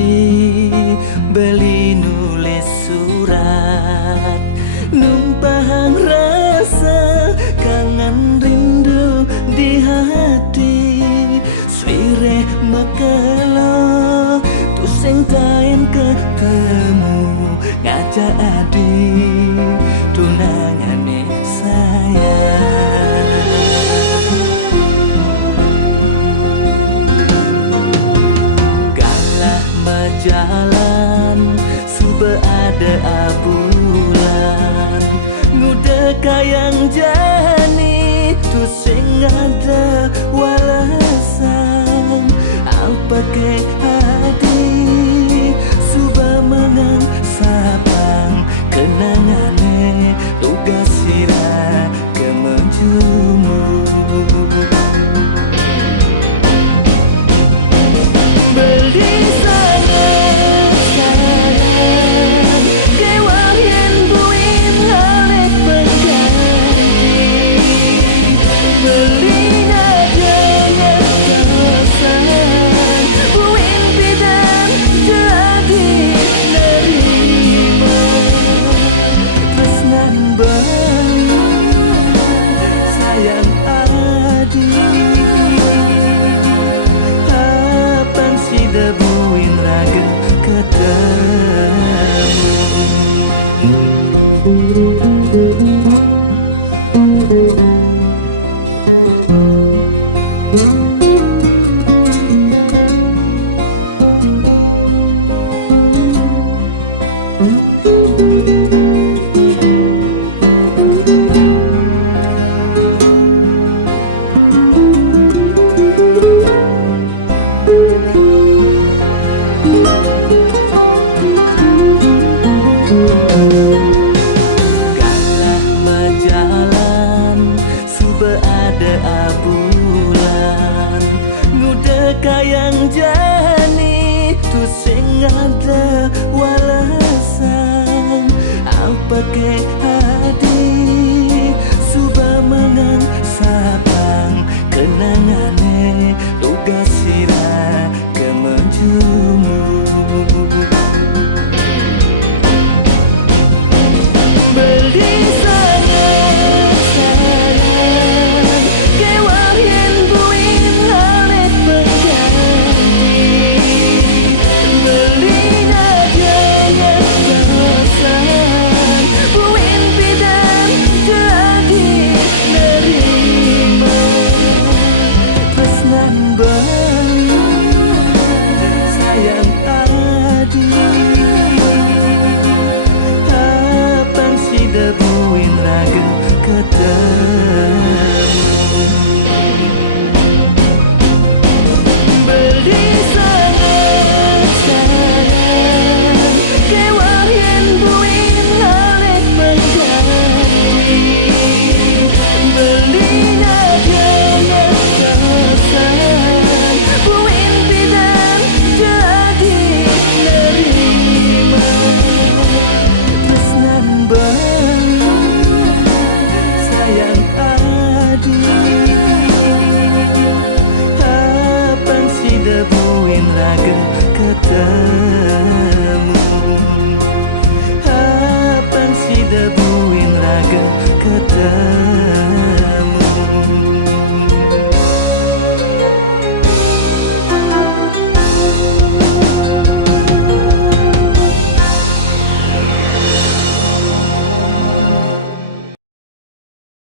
adi beli nulis surat, numpang rasa kangen rindu di hati. Swire makelo tu sing taen ketemu ngajak adi tunangane sayang. Galah majalan suba ada abulan, ngude kayang jani tu sing ada walasan. Apa ke hati suba mengang sabang kenangane tugas sira kemenjumu. Beli sangat sayang kewah yen buim ngalek begani. Beli najangan kesan buim bidan jadi nerima. Tresnan beli sayang adi debuin raga Galah majalan suba ada abulan, ngude kayang jani tu sing ada walasan. Apa ke hadi suba mengang sabang kenangane tugas sira kemenjumu. Beli sangat sayang kewah yen buim ngalek begani. Beli najangan kesan buim bidan jadi nerima. Tresnan beli sayang adi debuin raga ketemu. Beli sangat sayang kewah yen buim ngalek begani. Beli najangan kesan buim bidan jadi nerima. Tresnan sayang adi kapan si debuin raga ketemu. Kapan si debuin raga ketemu.